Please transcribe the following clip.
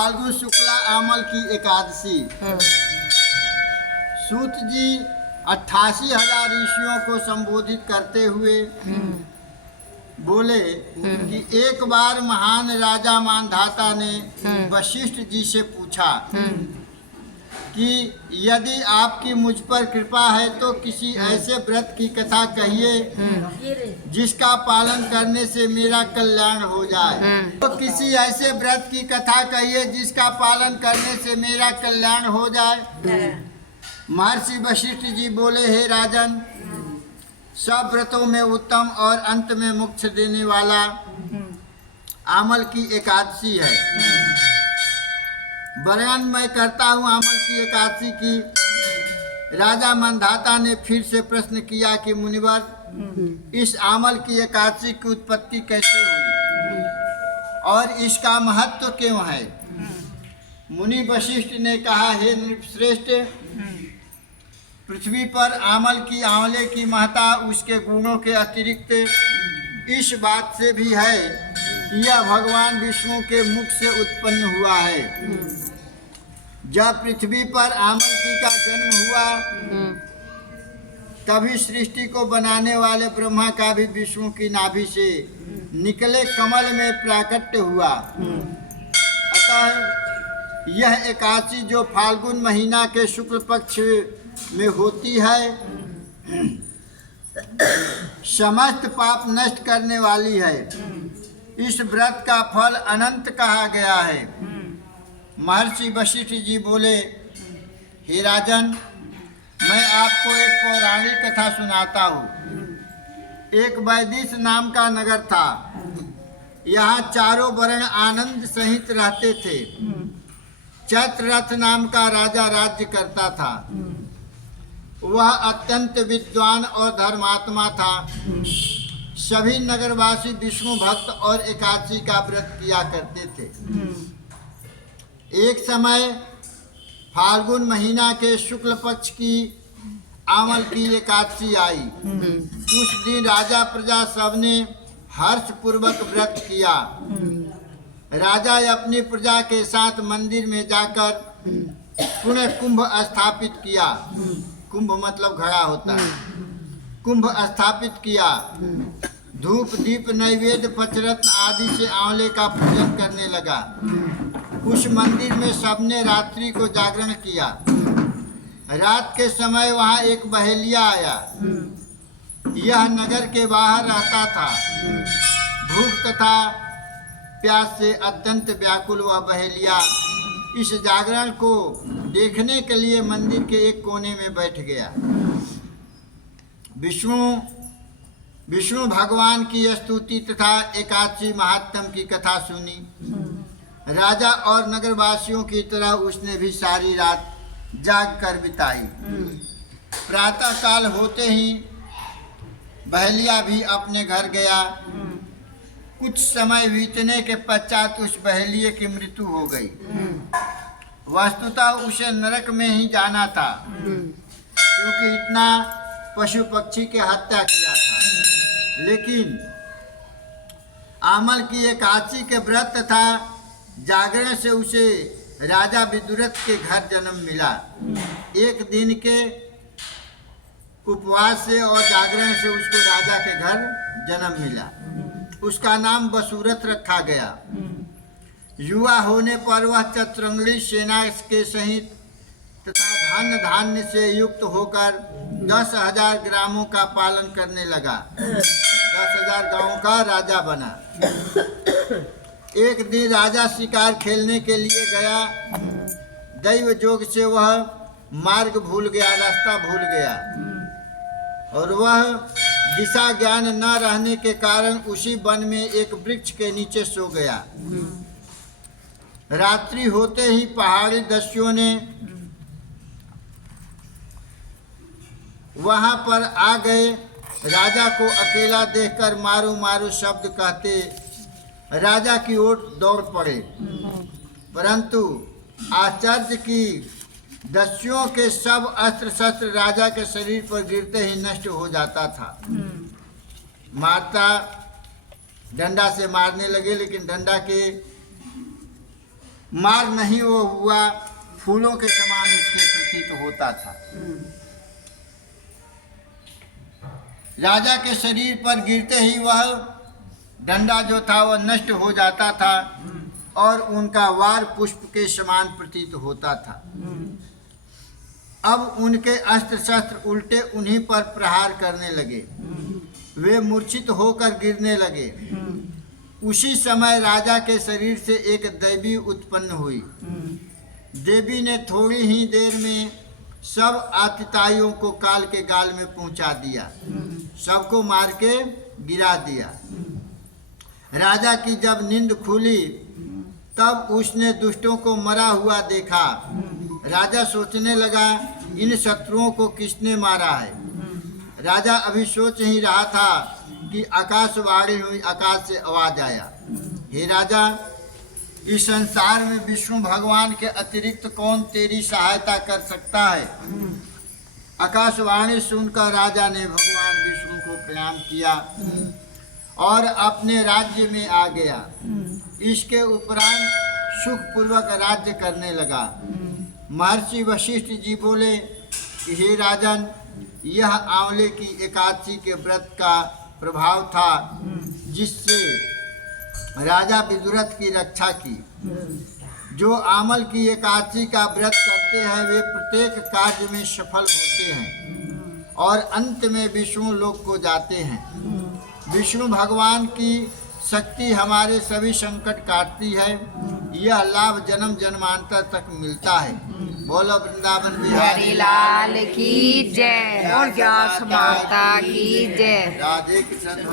फाल्गुन शुक्ला आमल की एकादशी। सूत जी 88,000 ऋषियों को संबोधित करते हुए बोले कि एक बार महान राजा मानधाता ने वशिष्ठ जी से पूछा कि यदि आपकी मुझ पर कृपा है तो किसी ऐसे व्रत की कथा कहिए जिसका पालन करने से मेरा कल्याण हो जाए। तो किसी ऐसे व्रत की कथा कहिए जिसका पालन करने से मेरा कल्याण हो जाए। महर्षि वशिष्ठ जी बोले, हे राजन, सब व्रतों में उत्तम और अंत में मोक्ष देने वाला आमल की एकादशी है। वर्णन मैं करता हूँ आमल की एकादशी की। राजा मानधाता ने फिर से प्रश्न किया कि मुनिवर, इस आमल की एकादशी की उत्पत्ति कैसे हुई और इसका महत्व क्यों है? मुनि वशिष्ठ ने कहा, हे नृपश्रेष्ठ, पृथ्वी पर आंवले की महत्ता उसके गुणों के अतिरिक्त इस बात से भी है कि यह भगवान विष्णु के मुख से उत्पन्न हुआ है। जब पृथ्वी पर आमलकी का जन्म हुआ तभी सृष्टि को बनाने वाले ब्रह्मा का भी विष्णु की नाभि से निकले कमल में प्राकट्य हुआ। अतः यह एकादशी जो फाल्गुन महीना के शुक्ल पक्ष में होती है, समस्त पाप नष्ट करने वाली है। इस व्रत का फल अनंत कहा गया है। महर्षि वशिष्ठ जी बोले, हे राजन, मैं आपको एक पौराणिक कथा सुनाता हूँ। एक वैदिश नाम का नगर था। यहाँ चारों वर्ण आनंद सहित रहते थे। चैत्ररथ नाम का राजा राज्य करता था। वह अत्यंत विद्वान और धर्मात्मा था। सभी नगरवासी विष्णु भक्त और एकादशी का व्रत किया करते थे। एक समय फाल्गुन महीना के शुक्ल पक्ष की आमल की एकादशी आई। उस दिन राजा प्रजा सबने हर्ष पूर्वक व्रत किया। राजा अपनी प्रजा के साथ मंदिर में जाकर पुण्य कुंभ स्थापित किया। कुंभ मतलब घड़ा होता है। कुंभ स्थापित किया। धूप दीप नैवेद्य पचरत्न आदि से आंवले का पूजन करने लगा। उस मंदिर में सबने रात्रि को जागरण किया। रात के समय वहाँ एक बहेलिया आया। यह नगर के बाहर रहता था। भूख तथा प्यास से अत्यंत व्याकुल हुआ बहेलिया इस जागरण को देखने के लिए मंदिर के एक कोने में बैठ गया। विष्णु भगवान की स्तुति तथा एकादशी महात्म की कथा सुनी। राजा और नगरवासियों की तरह उसने भी सारी रात जाग कर बिताई। प्रातः काल होते ही बहेलिया भी अपने घर गया। कुछ समय बीतने के पश्चात उस बहेलिये की मृत्यु हो गई। वस्तुतः उसे नरक में ही जाना था, क्योंकि इतना पशु पक्षी की हत्या किया था। लेकिन आमल की एकादशी के व्रत तथा जागरण से उसे राजा विदुरथ के घर जन्म मिला। एक दिन के उपवास से और जागरण से उसको राजा के घर जन्म मिला। उसका नाम वसुरथ रखा गया। युवा होने पर वह चतुरंगड़ी सेना के सहित तथा धन धान्य से युक्त होकर 10,000 ग्रामों का पालन करने लगा। 10,000 गांवों का राजा बना। एक दिन राजा शिकार खेलने के लिए गया। दैव जोग से वह मार्ग भूल गया, रास्ता भूल गया और वह दिशा ज्ञान न रहने के कारण उसी वन में एक वृक्ष के नीचे सो गया। रात्रि होते ही पहाड़ी दस्युओं ने वहां पर आ गए। राजा को अकेला देखकर मारो मारो शब्द कहते राजा की ओर दौड़ पड़े, परंतु आश्चर्य की दस्युओं के सब अस्त्र शस्त्र राजा के शरीर पर गिरते ही नष्ट हो जाता था। मारता डंडा से मारने लगे, लेकिन डंडा के मार नहीं वो हुआ, फूलों के समान उसके प्रतीत होता था। राजा के शरीर पर गिरते ही वह डंडा जो था वह नष्ट हो जाता था और उनका वार पुष्प के समान प्रतीत होता था। अब उनके अस्त्र शस्त्र उल्टे उन्हीं पर प्रहार करने लगे, वे मूर्छित होकर गिरने लगे। उसी समय राजा के शरीर से एक देवी उत्पन्न हुई। देवी ने थोड़ी ही देर में सब आतिताइयों को काल के गाल में पहुंचा दिया, सबको मार के गिरा दिया। राजा की जब नींद खुली तब उसने दुष्टों को मरा हुआ देखा। राजा सोचने लगा, इन शत्रुओं को किसने मारा है। राजा अभी सोच ही रहा था कि आकाशवाणी हुई, आकाश से आवाज आया, हे राजा, इस संसार में विष्णु भगवान के अतिरिक्त कौन तेरी सहायता कर सकता है। आकाशवाणी सुनकर राजा ने भगवान विष्णु को प्रणाम किया और अपने राज्य में आ गया। इसके उपरांत सुखपूर्वक राज्य करने लगा। महर्षि वशिष्ठ जी बोले, हे राजन, यह आंवले की एकादशी के व्रत का प्रभाव था जिससे राजा विदुरथ की रक्षा की। जो आंवल की एकादशी का व्रत करते हैं वे प्रत्येक कार्य में सफल होते हैं और अंत में विष्णु लोक को जाते हैं। विष्णु भगवान की शक्ति हमारे सभी संकट काटती है। यह लाभ जन्म जन्मांतर तक मिलता है। बोलो वृंदावन बिहारी लाल की जय और व्यास माता की जय। राधे कृष्ण।